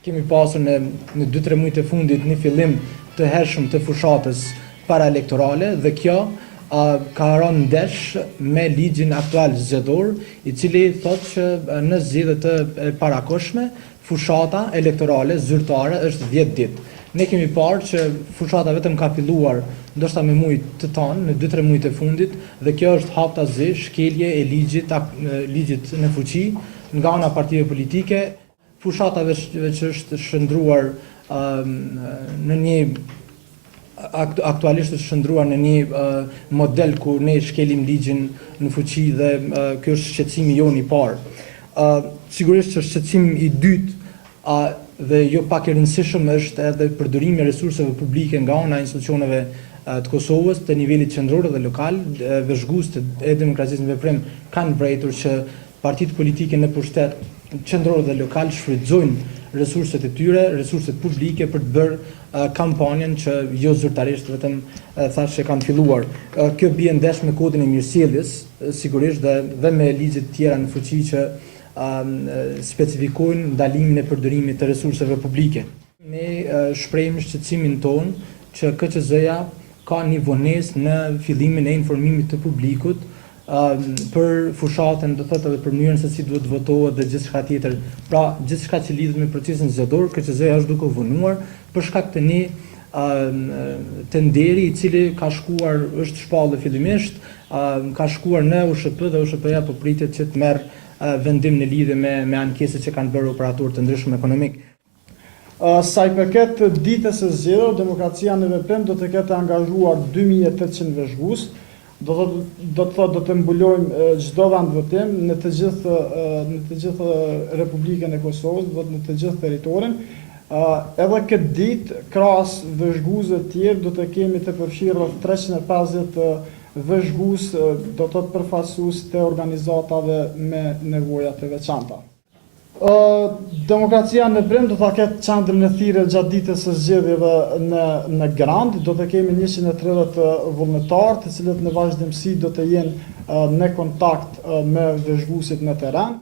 Kemi pasur në 2-3 muajt e fundit një fillim të hershëm të fushatës paraelektorale dhe kjo ka rënë ndesh me ligjin aktual zgjedhor, i cili thotë që në zgjedhjet e parakohshme fushata elektorale zyrtare është 10 ditë. Ne kemi parë që fushata vetëm ka filluar ndoshta me muaj të tanë në 2-3 muajt e fundit dhe kjo është haptazi shkelje e ligjit në fuqi nga ana partive politike. Fushatave që është shndruar në një aktualisht është shndruar në një model ku ne shkelim ligjin në fuqi dhe ky është shqetësimi jon i parë. Sigurisht që shqetësimi i dytë dhe jo pak i rëndësishëm është edhe përdorimi i resurseve publike nga ana e institucioneve të Kosovës të nivelit qendror dhe lokal. Vëzhguesit e demokracisë në veprim kanë vërejtur që partitë politike në pushtet qendror dhe lokal shfrytëzojnë resurset e tyre, resurset publike për të bërë kampanjen që jo zyrtarisht vetëm thashë që kanë filluar. Kjo bie ndesh me kodin e mirësjelljes, sigurisht dhe me ligjet tjera në fuqi që specifikojnë ndalimin e përdorimit të resurseve publike. Ne shprehim shqetësimin ton që KQZ-ja ka një vonesë në fillimin e informimit të publikut për fushatën, do thotë edhe për mënyrën se si duhet votohet dhe gjithçka tjetër. Pra, gjithçka që lidhet me procesin zgjedhor, KQZ-ja është duke vonuar për shkak të një tenderi i cili ka shkuar, është shpallë fillimisht, ka shkuar në USHP dhe USHP-ja po pritet që të merr vendim në lidhje me ankeset që kanë bërë operatorë të ndryshëm ekonomik. Sa i përket ditës së zgjedhjeve, Demokracia në Veprim do të ketë angazhuar 2800 vëzhgues. Do të mbulojmë çdo vend votim në të gjithë Republikën e Kosovës, në të gjithë territorin. Edhe këtë ditë, krahas vëzhguesve të tjerë, do të kemi të përfshirë rreth 350 vëzhgues, do të thotë përfaqësues të organizatave me nevoja të veçanta. Demokracia në Veprim do të ketë qendrën e thirrjes gjatë ditës së zgjedhjeve në Grand. Do të kemi 130 vullnetarë, të cilët në vazhdimsi do të jenë në kontakt me vëzhguesit në terren.